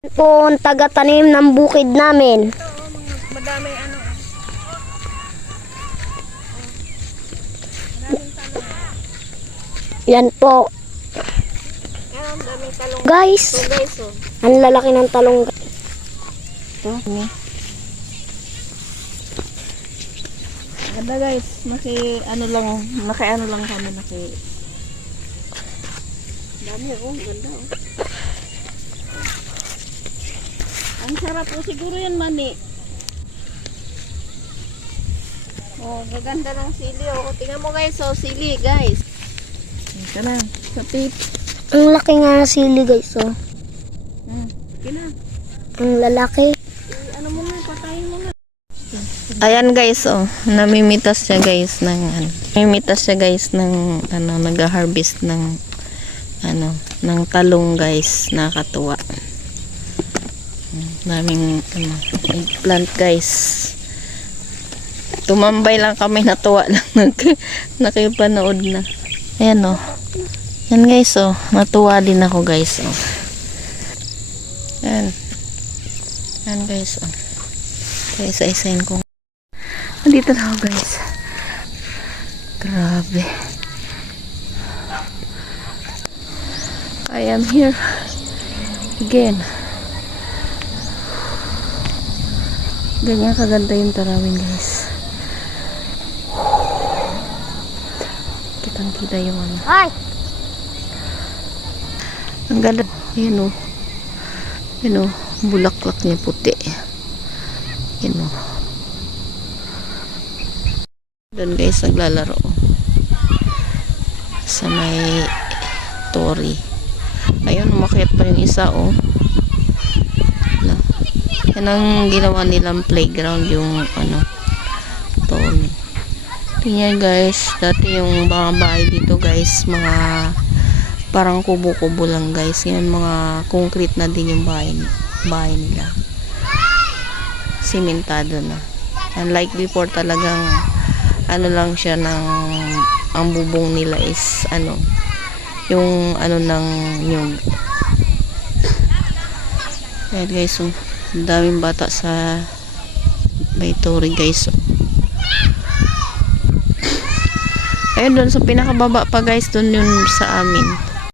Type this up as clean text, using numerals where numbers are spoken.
Po ang taga-tanim ng bukid namin. Ito, mga madami ano. Maraming talong. Yan po. Yan, daming talong. Guys, So guys, oh. ang lalaki ng talong. Ito, ni. Ganda guys, ano lang kami, dami oh, ganda oh. Ang sarap po siguro yan, mani. Oh, gaganda ng sili oh. Tingnan mo guys, oh, sili guys. Ito na, sa tip. Ang laki nga ng sili guys, oh. Kina. Ang lalaki. Ano mo na, patayin mo na. Ayan guys, oh, namimitas siya guys ng nag-harvest ng ng talong guys, nakakatuwa. Naming eggplant guys. Tumambay lang kami, natuwa lang nakipanood na. Ayan oh. Yan guys, oh, natuwa din ako guys, oh. Ayan. Ayan guys, oh. Kaya isa-isain ko. Nandito na ako guys. Grabe. I am here again. Ganyan kaganda yung tarawin guys. Kitang kita yung ano. Ay! Ang ganda. Yan o. Yan o. Bulaklak niya puti. Yan o. Doon guys naglalaro sa may tori. Ayun, umakyat pa yung isa oh. Yan ang ginawa nilang playground, yung tori. Tingnan guys, dati yung mga bahay dito guys, mga parang kubo-kubo lang guys. Yan, mga concrete na din yung bahay nila. Simentado na. Unlike before, talagang lang siya ang bubong nila is yung ng nyug. Ayan guys, so, daming bata sa may tori guys. So. Ayun, doon sa pinakababa pa guys, doon yun sa amin.